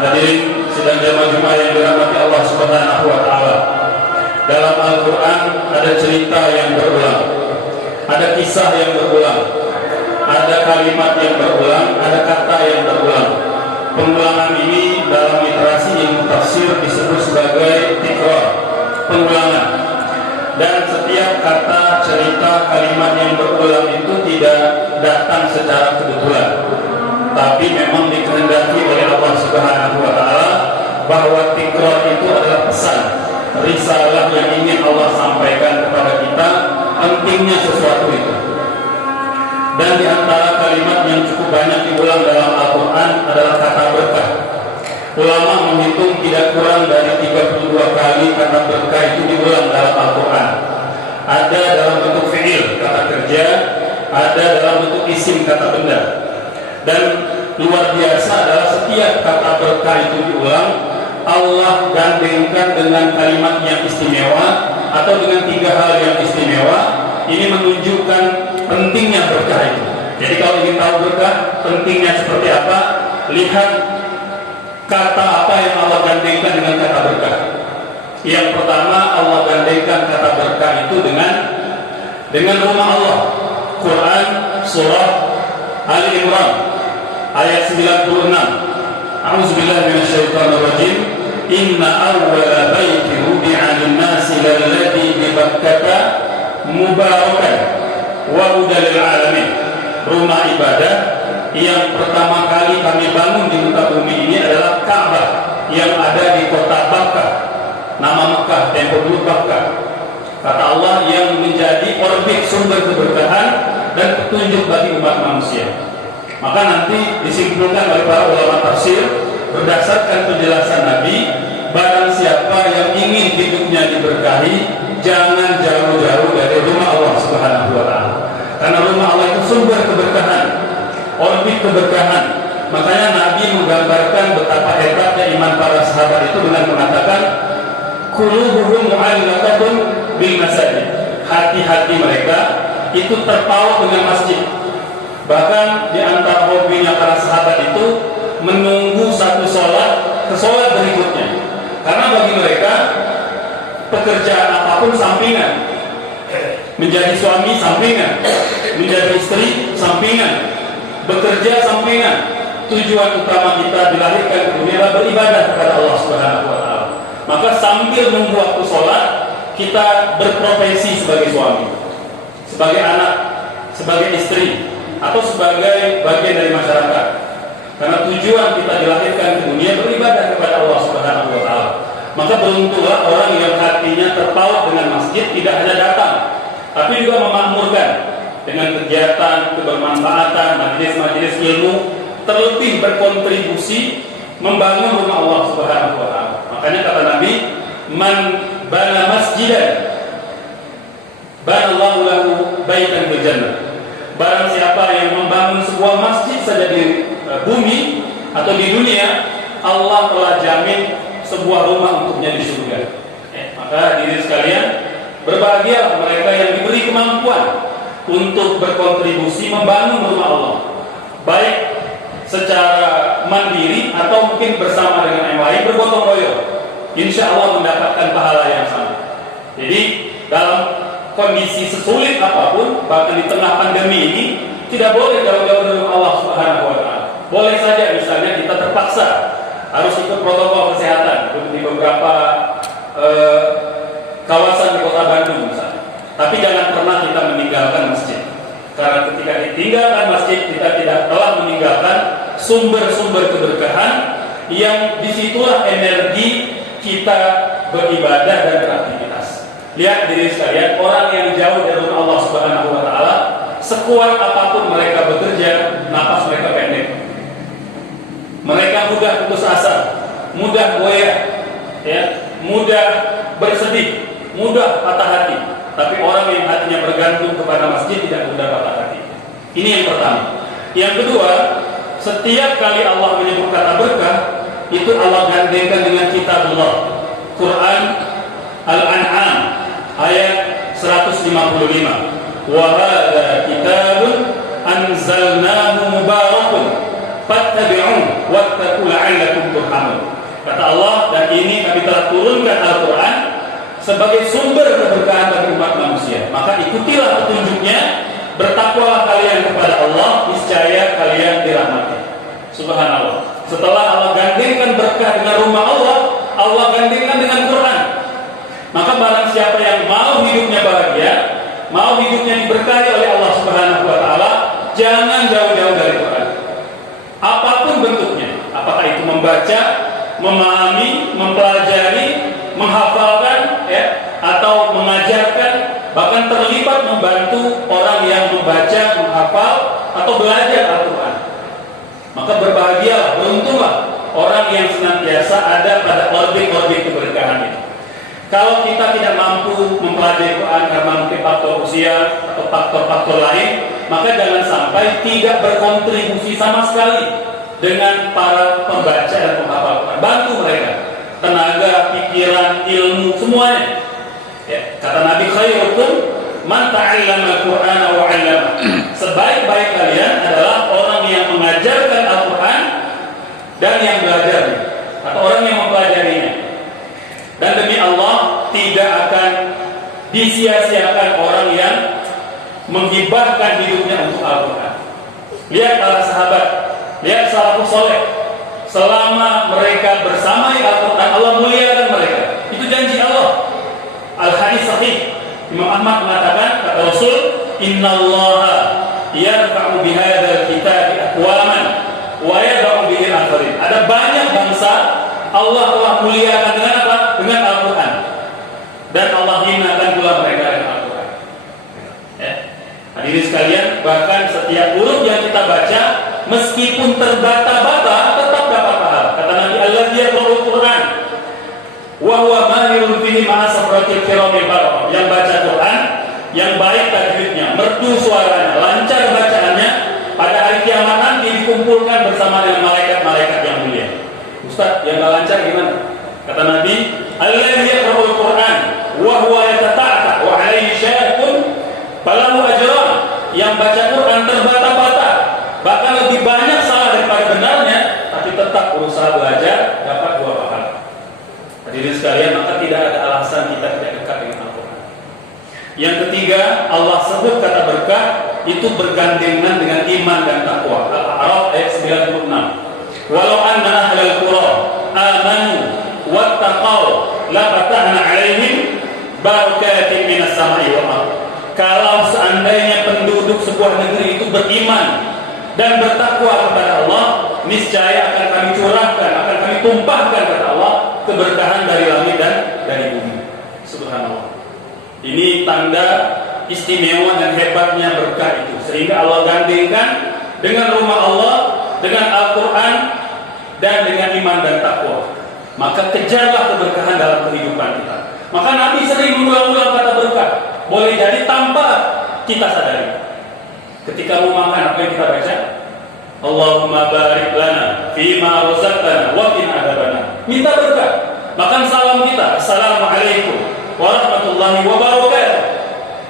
Hadirin sidang jamaah Jumat yang dirahmati Allah Subhanahu wa taala. Dalam Al-Qur'an ada cerita yang berulang. Ada kisah yang berulang. Ada kalimat yang berulang, ada kata yang berulang. Pengulangan ini dalam literasi ilmu tafsir disebut sebagai tikrar, pengulangan. Dan setiap kata, cerita, kalimat yang berulang itu tidak datang secara kebetulan, tapi memang dikehendaki oleh Allah Subhanahu wa taala bahwa tikrar itu adalah pesan, risalah yang ingin Allah sampaikan kepada kita, pentingnya sesuatu itu. Dan di antara kalimat yang cukup banyak diulang dalam Al-Qur'an adalah kata berkah. Ulama menghitung tidak kurang dari 32 kali kata berkah itu diulang dalam Al-Quran. Ada dalam bentuk fi'il, kata kerja, ada dalam bentuk isim, kata benda. Dan luar biasa adalah setiap kata berkah itu diulang, Allah gandengkan dengan kalimat yang istimewa atau dengan 3 hal yang istimewa. Ini menunjukkan pentingnya berkah itu. Jadi kalau ingin tahu berkah, pentingnya seperti apa, lihat kata apa yang Allah gandengkan dengan kata berkah. Yang pertama, Allah gandengkan kata berkah itu dengan rumah Allah. Quran surah Ali Imran ayat 96. A'udzubillahi minasyaitonirrajim. Inna awwala baiti wudi'a lin-nasi lalladzi bi Bakkah mubarakan wa hudal lil alamin. Rumah ibadah yang pertama kali kami bangun di muka bumi ini adalah Ka'bah yang ada di kota Bakkah, nama Mekah, tempo dulu Bakkah. Kata Allah, yang menjadi orbit sumber keberkahan dan petunjuk bagi umat manusia. Maka nanti disimpulkan oleh para ulama tafsir berdasarkan penjelasan Nabi, barang siapa yang ingin hidupnya diberkahi, jangan jauh-jauh dari rumah Allah Subhanahu wa taala. Karena rumah Allah itu sumber keberkahan, orbit keberkahan. Makanya Nabi menggambarkan betapa hebatnya iman para sahabat itu dengan mengatakan qulubuhum mu'allaqatun bil masajid. Hati-hati mereka itu terpaut dengan masjid. Bahkan di antara hobinya para sahabat itu menunggu satu sholat ke sholat berikutnya. Karena bagi mereka pekerjaan apapun sampingan. Menjadi suami sampingan, menjadi istri sampingan, bekerja sampingan. Tujuan utama kita dilahirkan ke dunia adalah beribadah kepada Allah Subhanahu wa taala. Maka sambil menunggu waktu sholat, kita berprofesi sebagai suami, sebagai anak, sebagai istri, atau sebagai bagian dari masyarakat. Karena tujuan kita dilahirkan ke dunia beribadah kepada Allah Subhanahu wa taala. Maka beruntunglah orang yang hatinya terpaut dengan masjid, tidak hanya datang, tapi juga memakmurkan dengan kegiatan kebermanfaatan, majelis-majelis ilmu, terlebih berkontribusi membangun rumah Allah Subhanahu wa taala. Makanya kata Nabi, man bana masjidan banallahu lahu baitan fil jannah. Barang siapa yang membangun sebuah masjid saja di bumi atau di dunia, Allah telah jamin sebuah rumah untuknya di surga. Maka diri sekalian, berbahagia mereka yang diberi kemampuan untuk berkontribusi membangun rumah Allah, baik secara mandiri atau mungkin bersama dengan yang lain bergotong royong. Insya Allah mendapatkan pahala yang sama. Jadi dalam kondisi sesulit apapun, bahkan di tengah pandemi ini, tidak boleh jauh-jauh dari Allah Subhanahu wa taala. Boleh saja misalnya kita terpaksa harus ikut protokol kesehatan di beberapa kawasan di kota Bandung misalnya. Tapi jangan pernah kita meninggalkan masjid. Karena ketika ditinggalkan masjid, kita tidak telah meninggalkan sumber-sumber keberkahan yang disitulah energi kita beribadah dan beraktivitas. Lihat diri sekalian, orang yang jauh dari rumah Allah Subhanahu wa taala, sekuat apapun mereka bekerja, napas mereka pendek. Mereka mudah putus asa, mudah goyah, ya, mudah bersedih, mudah patah hati. Tapi orang yang hatinya bergantung kepada masjid tidak mudah patah hati. Ini yang pertama. Yang kedua, setiap kali Allah menyebut kata berkah, itu Allah gandengkan dengan kitabullah. Quran Al-An'am ayat 155. Wa hadza kitabun anzalnahu mubarakun fattabi'uhu wattaqu la'allakum turhamun. Kata Allah, dan ini kami telah turunkan Al-Quran sebagai sumber keberkahan bagi umat manusia. Maka ikutilah petunjuknya, bertakwalah kalian kepada Allah, niscaya kalian dirahmati. Subhanallah. Setelah Allah gandengkan berkah dengan rumah Allah, Allah gandengkan dengan Quran. Maka barang siapa yang mau hidupnya bahagia, mau hidupnya diberkahi oleh Allah Subhanahu wa taala, jangan jauh-jauh dari Quran. Apapun bentuknya, apakah itu membaca, memahami, mempelajari, menghafalkan, atau mengajarkan, bahkan terlibat membantu orang yang membaca, menghafal, atau belajar Al-Quran. Maka berbahagialah, beruntunglah orang yang senantiasa ada pada orbit-orbit keberkahan itu. Kalau kita tidak mampu mempelajari Quran karena mungkin faktor usia atau faktor-faktor lain, maka jangan sampai tidak berkontribusi sama sekali dengan para pembaca dan penghafal Quran. Bantu mereka, tenaga, pikiran, ilmu, semuanya. Kata Nabi, khairukum man ta'allama al-Qur'ana wa 'allama. Sebaik-baik kalian adalah orang yang mengajarkan Al-Qur'an dan yang belajarnya, atau orang yang mempelajarinya. Dan demi Allah, tidak akan disia-siakan orang yang menghibahkan hidupnya untuk Al-Quran. Lihat para sahabat, lihat salafus saleh, selama mereka bersamai Al-Quran, Allah muliakan mereka. Itu janji Allah. Al-hadis sahih, Imam Ahmad mengatakan, kata Rasul, innallaha yarfa'u bihadzal kitabi aqwaman wa yad'u bihi al-akharin. Ada banyak bangsa Allah telah muliakan dengan apa? Dengan Al-Quran. Dan Allah hinakan pula mereka dengan Al-Quran. Hadirin sekalian, bahkan setiap huruf yang kita baca, meskipun terbata-bata, tetap dapat pahala. Kata Nabi, alladzi yaqra'ul Quran wa huwa mahirun fihi ma'a safratil kiramil bararah. Yang baca Quran, yang baik tajwidnya, merdu suaranya, lancar bacaannya, pada hari kiamat nanti dikumpulkan bersama dengan malaikat-malaikat yang mulia. Ustaz, yang gak lancar gimana? Kata Nabi, alladzi yaqra'ul Quran wa huwa yatata'ata wa 'alaihi syaqqun falahu ajran. Yang baca Quran terbata-bata, bahkan lebih banyak salah daripada benarnya, tapi tetap berusaha belajar, dapat 2 pahala. Hadirin sekalian, maka tidak ada alasan kita tidak dekat dengan Al-Quran. Yang ketiga, Allah sebut kata berkah itu bergandengan dengan iman dan takwa. Al-A'raf ayat 96. Walau anna ahlal qura amanu wattaqau la fatahna 'alaihim barakatin minas sama'i wal ardh. Kalau seandainya penduduk sebuah negeri itu beriman dan bertakwa kepada Allah, niscaya akan kami curahkan, akan kami tumpahkan kata Allah keberkahan dari langit dan dari bumi. Subhanallah. Ini tanda istimewa dan hebatnya berkah itu, sehingga Allah gandengkan dengan rumah Allah, dengan Al-Quran, dan dengan iman dan takwa. Maka kejarlah keberkahan dalam kehidupan kita. Maka Nabi sering mengulang-ulang kata berkah. Boleh jadi tanpa kita sadari. Ketika mau makan, apa yang kita baca? Allahumma barik lana fima razaqtana wa qina adzabannar. Minta berkah. Makan salam kita, assalamualaikum warahmatullahi wabarakatuh.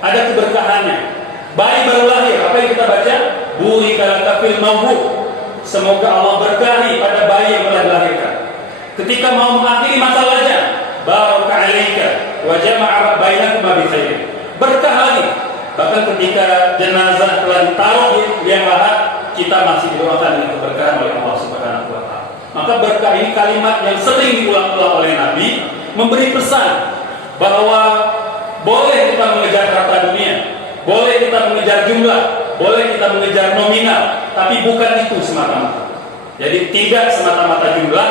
Ada keberkahannya. Bayi baru lahir, apa yang kita baca? Burika laka fil mawhub. Semoga Allah berkahi pada bayi yang telah dilahirkan. Ketika mau mengakhiri masa lajang, baraka alaika wa jama'a bainakuma bi khair. Berkah lagi. Bahkan ketika jenazah telah ditaruh di liang lahat, kita masih didoakan dengan keberkahan oleh Allah Subhanahu wa taala. Maka berkah ini kalimat yang sering diulang-ulang oleh Nabi, memberi pesan bahwa boleh kita mengejar harta dunia, boleh kita mengejar jumlah, boleh kita mengejar nominal, tapi bukan itu semata-mata. Jadi tidak semata-mata jumlah,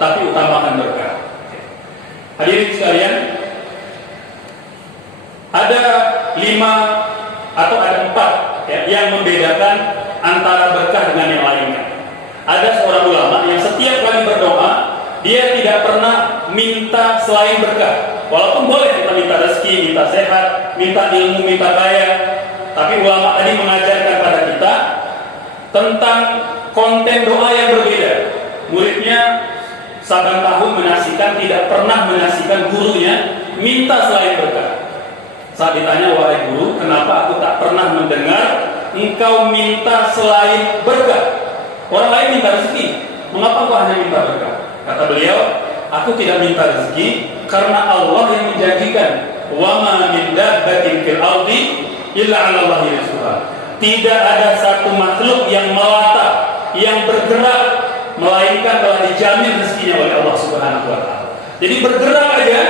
tapi utamakan berkah. Hadirin sekalian, ada 5 atau ada 4 yang membedakan antara berkah dengan yang lainnya. Ada seorang ulama yang setiap kali berdoa, dia tidak pernah minta selain berkah. Walaupun boleh kita minta rezeki, minta sehat, minta ilmu, minta kaya, tapi ulama tadi mengajarkan pada kita tentang konten doa yang berbeda. Muridnya saban tahun menyaksikan, tidak pernah menyaksikan gurunya minta selain berkah. Saat ditanya, wahai guru, kenapa aku tak pernah mendengar engkau minta selain berkah? Orang lain minta rezeki, mengapa kau hanya minta berkah? Kata beliau, aku tidak minta rezeki karena Allah yang menjanjikan, wa ma min dabbatin fil ardi illa 'ala Allahi rizquha. Tidak ada satu makhluk yang melata, yang bergerak, melainkan telah dijamin rezekinya oleh Allah Subhanahu wa taala. Jadi bergerak aja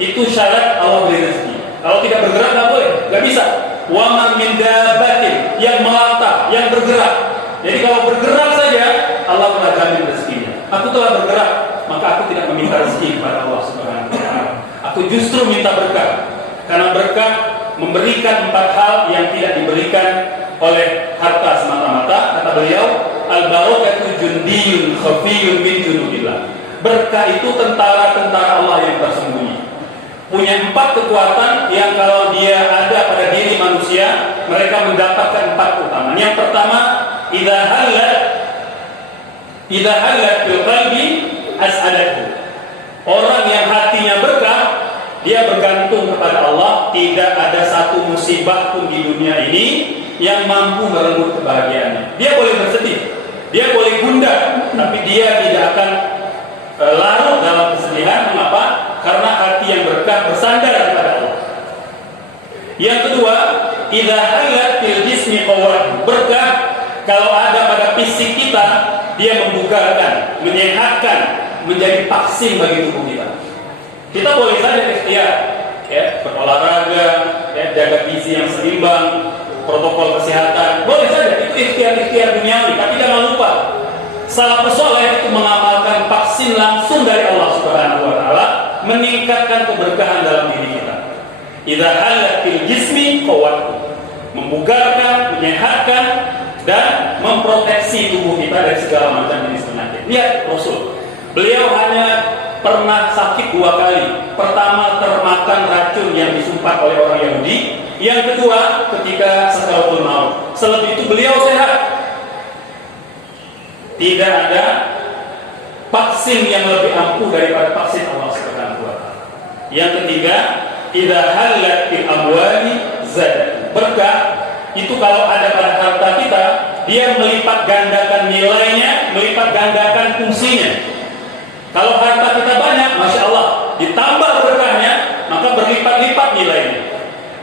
itu syarat Allah beri rezeki. Kalau tidak bergerak nggak boleh, nggak bisa. Wa ma min dabbatin, yang melata, yang bergerak. Jadi kalau bergerak saja Allah telah jamin rezekinya. Aku telah bergerak, maka aku tidak meminta rezeki kepada Allah Subhanahu wa taala. Aku justru minta berkah. Karena berkah memberikan 4 hal yang tidak diberikan oleh harta semata-mata. Kata beliau, al-barakatu jundiyun khafiyun min junudillah. Berkah itu tentara-tentara Allah yang tersembunyi. Punya 4 kekuatan yang kalau dia ada pada diri manusia, mereka mendapatkan 4 keutamaan. Yang pertama, idza halat fil qalbi as'adathu. Orang yang hatinya berkah, dia bergantung kepada Allah. Tidak ada satu musibah pun di dunia ini yang mampu merenggut kebahagiaannya. Dia boleh bersedih, dia boleh gundah, tapi dia tidak akan larut dalam kesedihan. Mengapa? Karena hati yang berkah bersandar kepada Allah. Yang kedua, idza halat fil jismi qawwat. Berkah kalau ada pada fisik kita, dia membugarkan, menyehatkan, menjadi vaksin bagi tubuh kita. Kita boleh saja ikhtiar, ya, berolahraga, ya, jaga gizi yang seimbang, protokol kesehatan, boleh saja, itu ikhtiar duniawi. Tapi jangan lupa, salafus saleh itu mengamalkan vaksin langsung dari Allah Subhanahu wa taala, meningkatkan keberkahan dalam diri kita. Idza halat fil jismi qawwat, membugarkan, menyehatkan, dan memproteksi tubuh kita dari segala macam jenis penyakit. Lihat Rasul, beliau hanya pernah sakit 2 kali. Pertama, termakan racun yang disumpah oleh orang Yahudi. Yang kedua, ketika sakaratul maut. Selebih itu beliau sehat. Tidak ada vaksin yang lebih ampuh daripada vaksin Allah Subhanahu wa taala. Yang ketiga, idza halat fil amwali zad. Berkah itu kalau ada pada harta kita, dia melipat gandakan nilainya, melipat gandakan fungsinya. Kalau harta kita banyak, Masya Allah, ditambah berkahnya, maka berlipat-lipat nilainya.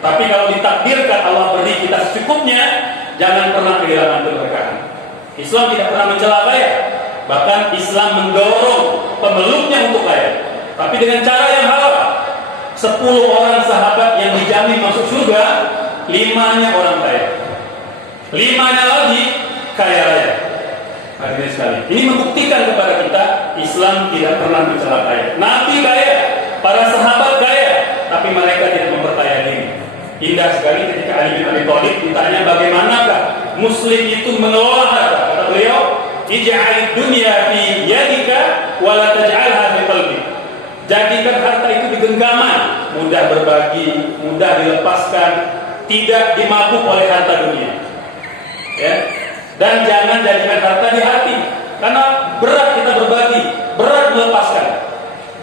Tapi kalau ditakdirkan Allah beri kita secukupnya, jangan pernah kehilangan keberkahan. Islam tidak pernah mencela kaya. Bahkan Islam mendorong pemeluknya untuk kaya, tapi dengan cara yang halal. 10 orang sahabat yang dijamin masuk surga, 5-nya orang kaya, 5-nya lagi kaya raya. Hadirin sekalian, ini membuktikan kepada kita Islam tidak pernah mencela kaya. Nabi kaya, para sahabat kaya, tapi mereka tidak memperkaya diri. Indah sekali ketika Ali bin Abi Thalib ditanya bagaimanakah Muslim itu mengelola harta. Kata beliau, ij'al dunya fi yadika wa la taj'alha fi qalbik. Jadikan harta itu di genggaman, mudah berbagi, mudah dilepaskan, tidak dimabuk oleh harta dunia. Ya. Dan jangan jadikan harta di hati, karena berat kita berbagi, berat melepaskan.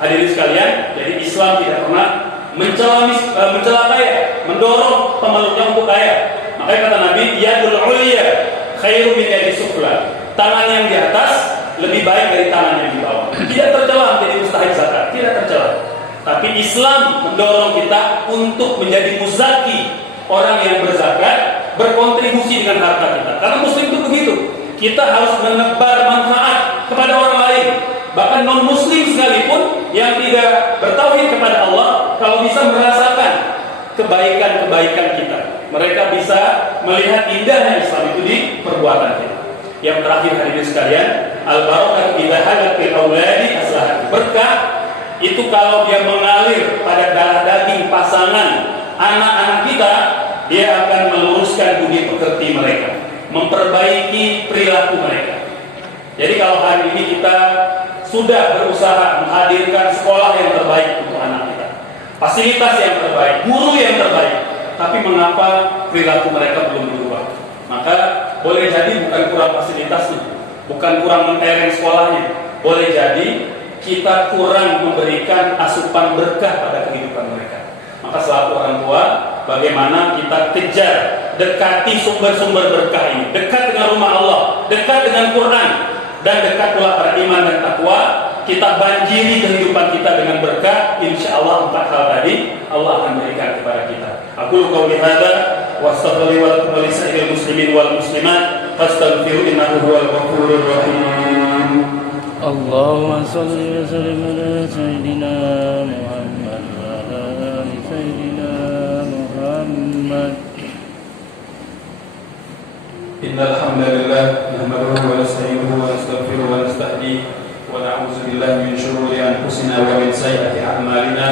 Hadirin sekalian, jadi Islam tidak pernah mencela kaya, mendorong pemeluknya untuk kaya. Makanya kata Nabi, yadul ulya khairu min yadi sufla. Tangan yang di atas lebih baik dari tangan yang di bawah. Tidak tercela menjadi mustahik zakat, tidak tercela. Tapi Islam mendorong kita untuk menjadi muzaki, orang yang berzakat, berkontribusi dengan harta kita. Karena Muslim itu begitu. Kita harus menebar manfaat kepada orang lain. Bahkan non-Muslim sekalipun yang tidak bertauhid kepada Allah, kalau bisa merasakan kebaikan-kebaikan kita, mereka bisa melihat indahnya Islam itu di perbuatan kita. Yang terakhir hadirin sekalian, al-barakatu idza halat fil auladi aslahat. Berkah itu kalau dia mengalir pada darah daging pasangan anak-anak kita, dia akan meluruskan budi pekerti mereka, memperbaiki perilaku mereka. Jadi kalau hari ini kita sudah berusaha menghadirkan sekolah yang terbaik untuk anak kita, fasilitas yang terbaik, guru yang terbaik, tapi mengapa perilaku mereka belum berubah? Maka boleh jadi bukan kurang fasilitasnya, bukan kurang mentereng sekolahnya, boleh jadi kita kurang memberikan asupan berkah pada kehidupan mereka. Maka selaku orang tua, bagaimana kita kejar, dekati sumber-sumber berkah ini, dekat dengan rumah Allah, dekat dengan Quran, dan dekat pula pada iman dan takwa. Kita banjiri kehidupan kita dengan berkah. Insya Allah 4 hal tadi Allah akan berikan kepada kita. Aku qauli hadza wa astaghfiru wa atubu li sa'iril muslimin wal muslimat fastaghfiru innahu huwal ghafurur rahim. Allahumma shalli wa sallim ala sayyidina Muhammad wa ala ali sayyidina Muhammad. Innal hamdalillah nahmaduhu wa nasta'inuhu wa nastaghfiruhu wa nastahdihi wa na'udzu billahi min shururi anfusina wa min sayyiati a'malina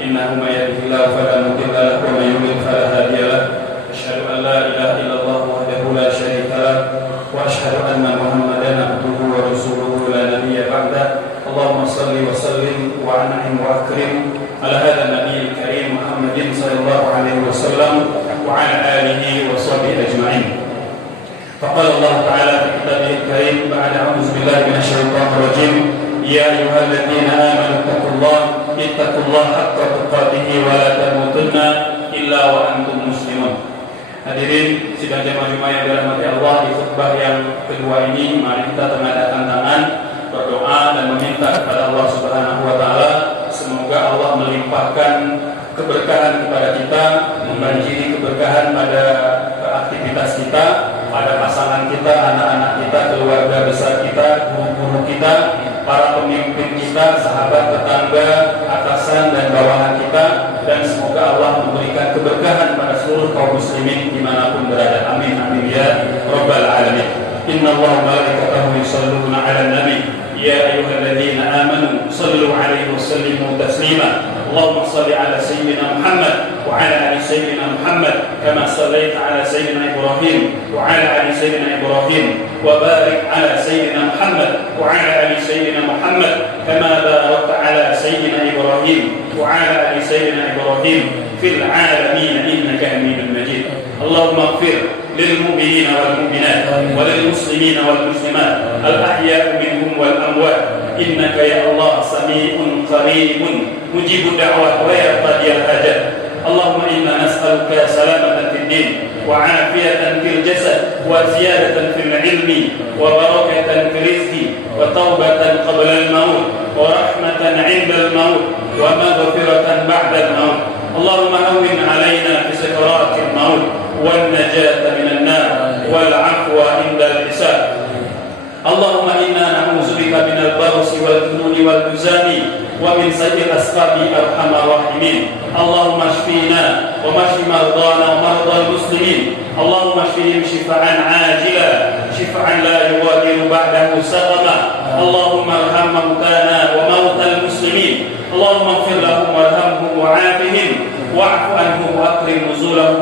innahu may yahdihillahu fala mudilla lahu wa may yudlil fala hadiya lahu. Asyhadu an la ilaha illallah wahdahu la syarika lahu wa asyhadu anna Muhammadan abduhu wa rasuluhu la nabiyya ba'dahu. Allahumma shalli wa sallim wa an'im wa akrim ala hadzal nabiyil karim Muhammadin sallallahu alaihi wasallam wa ala alihi wa sahbihi ajma'in. فقال الله تعالى في كتابه الكريم بعد أعوذ بالله من الشيطان الرجيم يا أيها الذين آمنوا اتقوا الله حق تقاته ولا تموتن إلا وأنتم مسلمون. Hadirin sidang jemaah yang dirahmati Allah, di khutbah yang kedua ini mari kita tengadakan tangan, berdoa dan meminta kepada Allah Subhanahu wa taala semoga Allah melimpahkan keberkahan kepada kita, membanjiri keberkahan pada aktivitas kita, pada pasangan kita, anak-anak kita, keluarga besar kita, guru-guru kita, para pemimpin kita, sahabat, tetangga, atasan dan bawahan kita, dan semoga Allah memberikan keberkahan pada seluruh kaum muslimin dimanapun berada. Amin amin ya rabbal alamin. Inna Allah malaikatahu yusalluna 'alan nabi ya ayyuhalladzina amanu sallu 'alaihi wa sallimu taslima. Allahumma salli ala sayyidina Muhammad wa ala ali sayyidina Muhammad kama sallaita ala sayyidina Ibrahim wa ala ali sayyidina Ibrahim wa barik ala sayyidina Muhammad wa ala ali sayyidina Muhammad kama barakta ala sayyidina Ibrahim wa ala ali sayyidina Ibrahim fil alamin innaka Hamidum Majid. Allahumma ighfir للمؤمنين والمؤمنات وللمسلمين والمسلمات الأحياء منهم والأموات إنك يا الله سميع قريب مجيب الدعوات ويقضي الحاجات. اللهم إنا نسألك سلامة في الدين وعافية في الجسد وزيادة في العلم وبركة في الرزق وتوبة قبل الموت ورحمة عند الموت ومغفرة بعد الموت. اللهم هون علينا في سكرات الموت والنجاة من النار والعفو عند الحساب. اللهم إنا نعوذ بك من البرص والجنون والجذام ومن سيء الأسقام أرحم الراحمين. اللهم اشفينا واشف مرضانا ومرضى المسلمين. اللهم اشفهم شفاء عاجلا شفاء لا يغادر بعده سقما. اللهم ارحم موتانا وموتى المسلمين. اللهم اغفر لهم وارحمهم وعافهم واعف عنهم واكرم نزولهم.